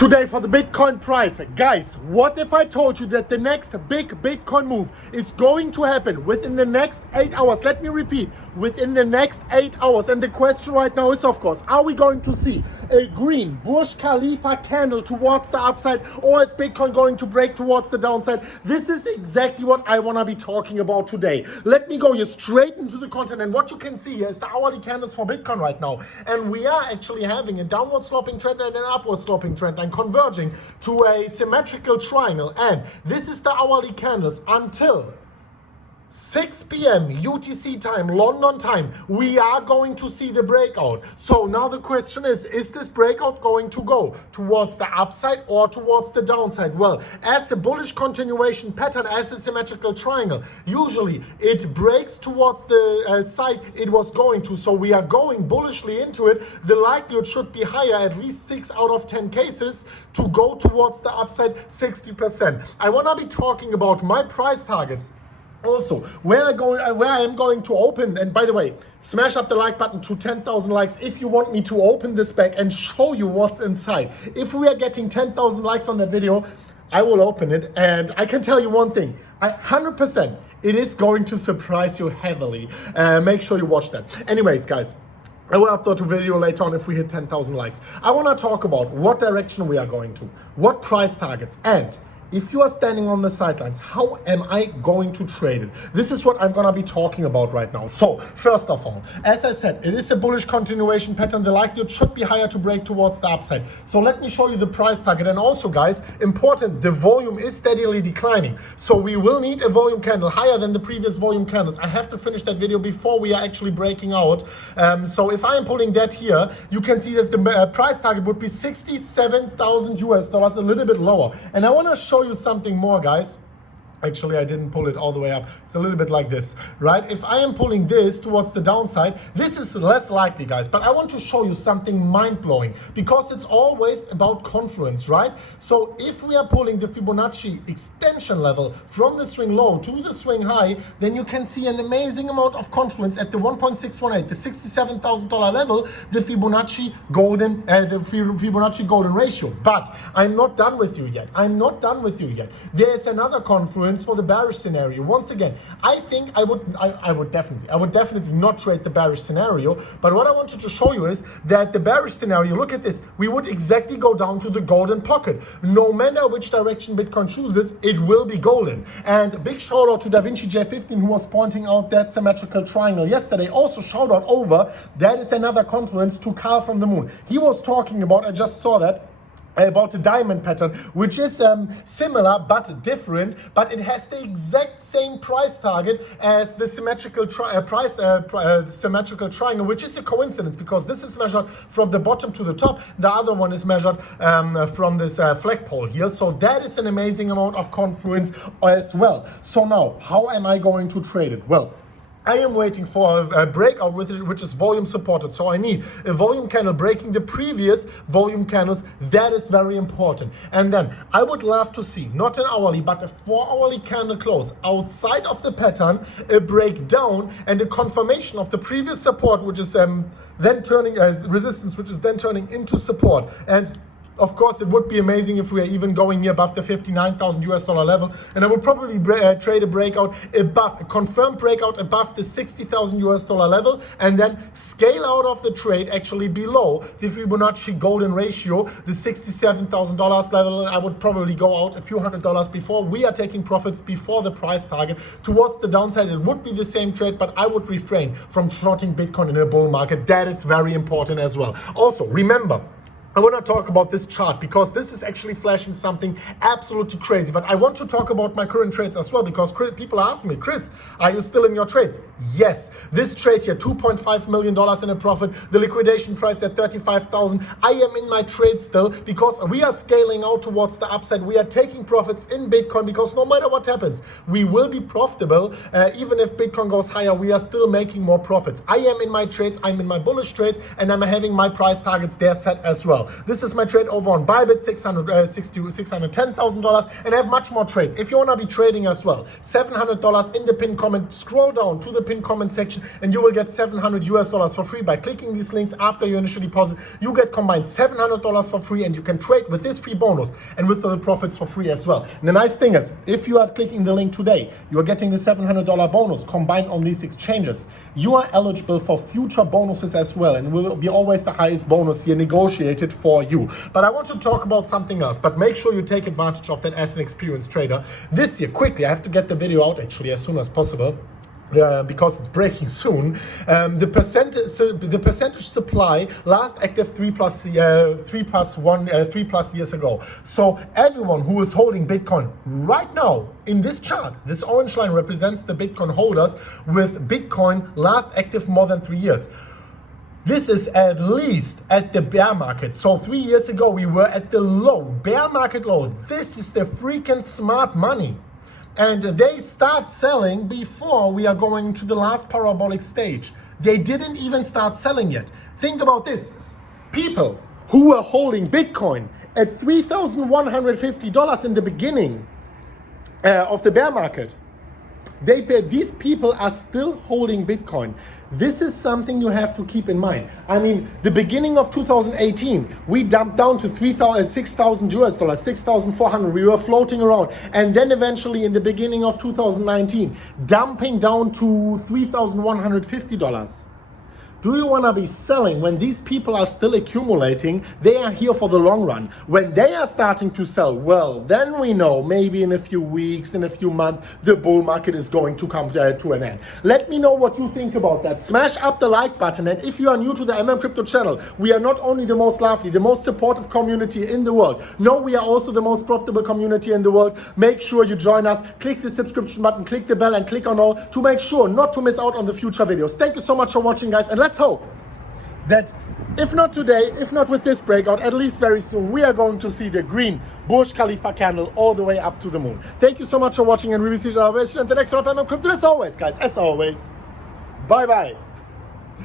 Today for the Bitcoin price. Guys, what if I told you that the next big Bitcoin move is going to happen within the next 8 hours? Let me repeat, within the next 8 hours. And the question right now is, of course, are we going to see a green Burj Khalifa candle towards the upside, or is Bitcoin going to break towards the downside? This is exactly what I want to be talking about today. Let me go here straight into the content. And what you can see here is the hourly candles for Bitcoin right now. And we are actually having a downward sloping trend and an upward sloping trend, and converging to a symmetrical triangle. And this is the hourly candles until 6 p.m. UTC time, London time. We are going to see the breakout. So now the question is this breakout going to go towards the upside or towards the downside? Well, as a bullish continuation pattern, as a symmetrical triangle, usually it breaks towards the side it was going to. So we are going bullishly into it. The likelihood should be higher, at least 6 out of 10 cases, to go towards the upside 60%. I want to be talking about my price targets. Also, where I am going to open, and by the way, smash up the like button to 10,000 likes if you want me to open this bag and show you what's inside. If we are getting 10,000 likes on that video, I will open it, and I can tell you one thing, 100%, it is going to surprise you heavily. Make sure you watch that. Anyways, guys, I will upload a video later on if we hit 10,000 likes. I want to talk about what direction we are going to, what price targets, and if you are standing on the sidelines, how am I going to trade it? This is what I'm going to be talking about right now. So, first of all, as I said, it is a bullish continuation pattern. The likelihood should be higher to break towards the upside. So let me show you the price target. And also, guys, important, the volume is steadily declining. So we will need a volume candle higher than the previous volume candles. I have to finish that video before we are actually breaking out. So if I am pulling that here, you can see that the price target would be 67,000 US dollars, a little bit lower. And I want to show you something more, guys. Actually, I didn't pull it all the way up. It's a little bit like this, right? If I am pulling this towards the downside, this is less likely, guys. But I want to show you something mind-blowing, because it's always about confluence, right? So if we are pulling the Fibonacci extension level from the swing low to the swing high, then you can see an amazing amount of confluence at the 1.618, the $67,000 level, the Fibonacci golden ratio. But I'm not done with you yet. There's another confluence for the bearish scenario. Once again, I think I would definitely not trade the bearish scenario. But what I wanted to show you is that the bearish scenario, look at this, we would exactly go down to the golden pocket. No matter which direction Bitcoin chooses, it will be golden. And a big shout out to DaVinci J15, who was pointing out that symmetrical triangle yesterday. Also shout out over, that is another confluence, to Carl from the Moon. He was talking about, I just saw that, about the diamond pattern, which is similar but different, but it has the exact same price target as the symmetrical symmetrical triangle, which is a coincidence, because this is measured from the bottom to the top, the other one is measured from this flagpole here. So that is an amazing amount of confluence as well. So now, how am I going to trade it? Well, I am waiting for a breakout which is volume supported. So I need a volume candle breaking the previous volume candles. That is very important. And then I would love to see, not an hourly, but a 4-hourly candle close outside of the pattern, a breakdown and a confirmation of the previous support, which is then turning as resistance, which is then turning into support. And of course, it would be amazing if we are even going here above the 59,000 US dollar level. And I would probably trade a breakout above, a confirmed breakout above the 60,000 US dollar level, and then scale out of the trade actually below the Fibonacci golden ratio, the $67,000 level. I would probably go out a few $100s before. We are taking profits before the price target. Towards the downside, it would be the same trade, but I would refrain from shorting Bitcoin in a bull market. That is very important as well. Also, remember, I want to talk about this chart, because this is actually flashing something absolutely crazy. But I want to talk about my current trades as well, because people ask me, Chris, are you still in your trades? Yes. This trade here, $2.5 million in a profit, the liquidation price at 35,000. I am in my trade still, because we are scaling out towards the upside. We are taking profits in Bitcoin, because no matter what happens, we will be profitable. Even if Bitcoin goes higher, we are still making more profits. I am in my trades, I'm in my bullish trades, and I'm having my price targets there set as well. This is my trade over on Bybit, $610,000, and I have much more trades. If you want to be trading as well, $700 in the pinned comment. Scroll down to the pinned comment section and you will get $700 for free by clicking these links after you initially deposit. You get combined $700 for free, and you can trade with this free bonus and with the profits for free as well. And the nice thing is, if you are clicking the link today, you are getting the $700 bonus combined on these exchanges. You are eligible for future bonuses as well, and will be always the highest bonus here negotiated for you. But I want to talk about something else, but make sure you take advantage of that as an experienced trader. This year, quickly, I have to get the video out actually as soon as possible. Because it's breaking soon. The percentage supply last active 3+ years ago. So everyone who is holding Bitcoin right now in this chart, this orange line represents the Bitcoin holders with Bitcoin last active more than 3 years. This is at least at the bear market. So 3 years ago we were at the low, bear market low. This is the freaking smart money. And they start selling before we are going to the last parabolic stage. They didn't even start selling yet. Think about this. People who were holding Bitcoin at $3,150 in the beginning of the bear market, these people are still holding Bitcoin. This is something you have to keep in mind. I mean, the beginning of 2018, we dumped down to $6,000, 6,400. We were floating around. And then eventually in the beginning of 2019, dumping down to $3,150. Do you want to be selling when these people are still accumulating? They are here for the long run. When they are starting to sell, well, then we know maybe in a few weeks, in a few months, the bull market is going to come to an end. Let me know what you think about that. Smash up the like button. And if you are new to the MMCrypto channel, we are not only the most lovely, the most supportive community in the world. No, we are also the most profitable community in the world. Make sure you join us. Click the subscription button, click the bell, and click on all to make sure not to miss out on the future videos. Thank you so much for watching, guys. And let's hope that if not today, if not with this breakout, at least very soon, we are going to see the green Burj Khalifa candle all the way up to the moon. Thank you so much for watching, and we will see you in the next one of MMCrypto. As always, guys, as always, bye-bye.